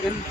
लेकिन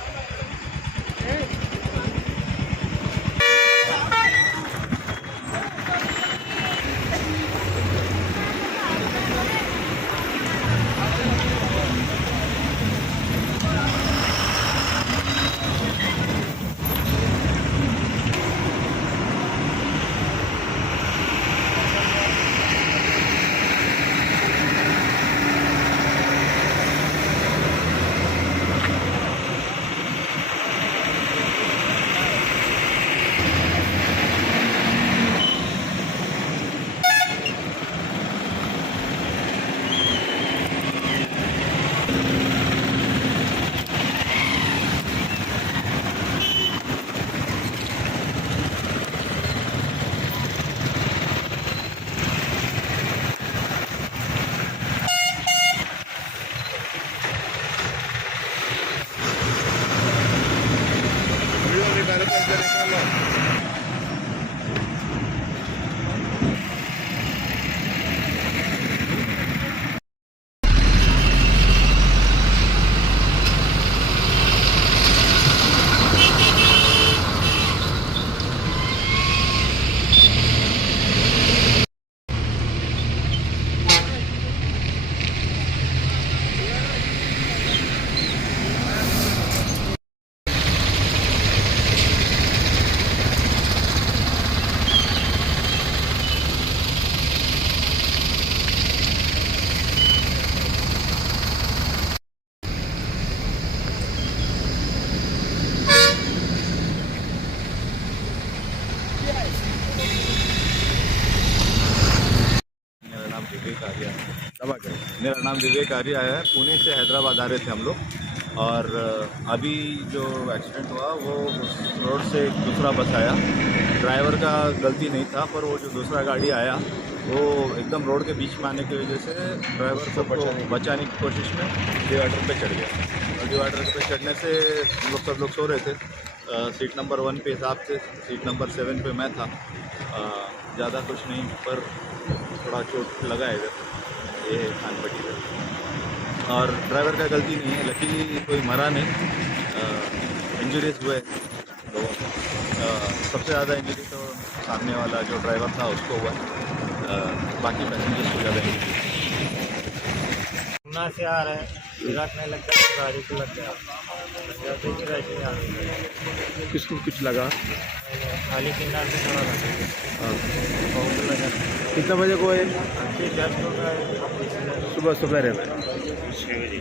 मेरा नाम विवेक आर्या है। पुणे से हैदराबाद आ रहे थे हम लोग और अभी जो एक्सीडेंट हुआ वो उस रोड से एक दूसरा बस आया। ड्राइवर का गलती नहीं था, पर वो जो दूसरा गाड़ी आया वो एकदम रोड के बीच में आने की वजह से ड्राइवर को बचाने की कोशिश में डिवाइडर पे चढ़ गया। और डिवाइडर पे चढ़ने से हम लोग सब लोग सो रहे थे। सीट नंबर 1 पे हिसाब से सीट नंबर 7 पे मैं था। ज़्यादा कुछ नहीं, पर थोड़ा चोट लगा है इधर, ये कान पट्टी पे। और ड्राइवर का गलती नहीं है, लकीली कोई मरा नहीं। इंजरीज हुए लोगों को। सबसे ज़्यादा इंजरी तो सामने वाला जो ड्राइवर था उसको हुआ। बाकी पैसेंजर्स को ज़्यादा इंजरी। पूना से आ रहे हैं, विराट में लग गया, गाड़ी को लग गया। किसको कुछ लगा? खाली किनार से थोड़ा लगा, बहुत लगा। कितना बजे को है? जस्ट हो गया सुबह सवेरे में 6 बजे।